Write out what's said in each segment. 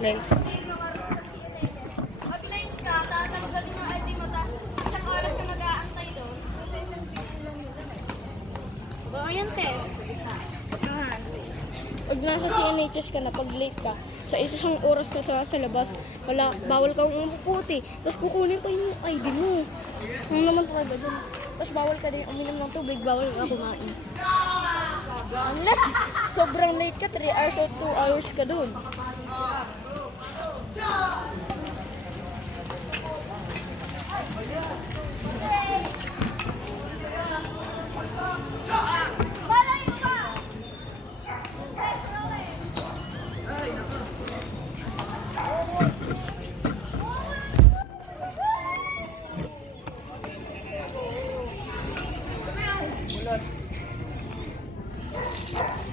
Late. Mag-late ka, tatanggalin yung ID mo, tapos isang oras ka mag-aantay doon. Oo, yan, te. Pag nasa CNHS ka na, pag late ka, sa isang oras ka sa labas, wala, bawal kang umuputi. Tapos kukunin pa yung ID mo. Ano naman talaga dun. Tapos bawal ka din uminom ng tubig, bawal ka kumain. Unless sobrang late ka, 3 hours o 2 hours ka dun.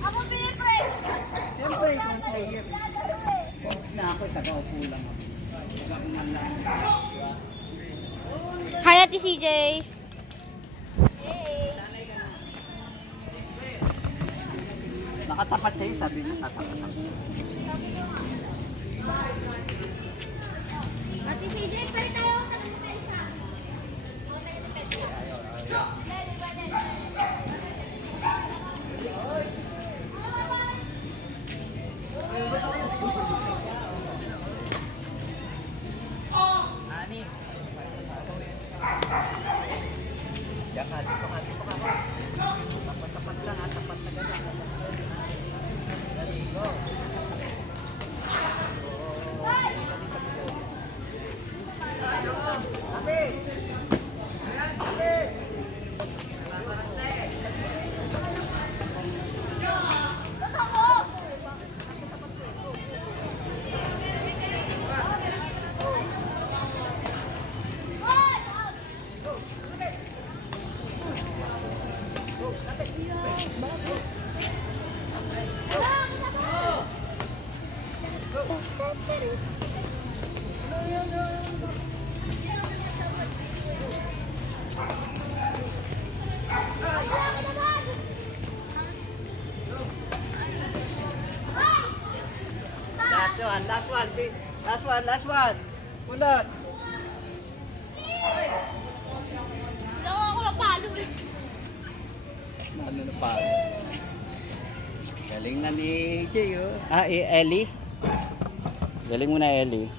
Ako pinipres! Siyempre, itong player. Coach na ako, taga-upo lang ako. Hi, Ate CJ! Nakatapat sa'yo, sabi niya, tatapat ako. Ate CJ, pwede tayo sa isa. Diyan ka, dito ka, dito ka. Tapat-tapat lang, ha? Tapat na ganyan. Go. Last one, see? Last one. Kulot. Lang ako na palo eh. Ano na pa? Galing na ni Jay, oh. Ellie. Galing mo na, Ellie.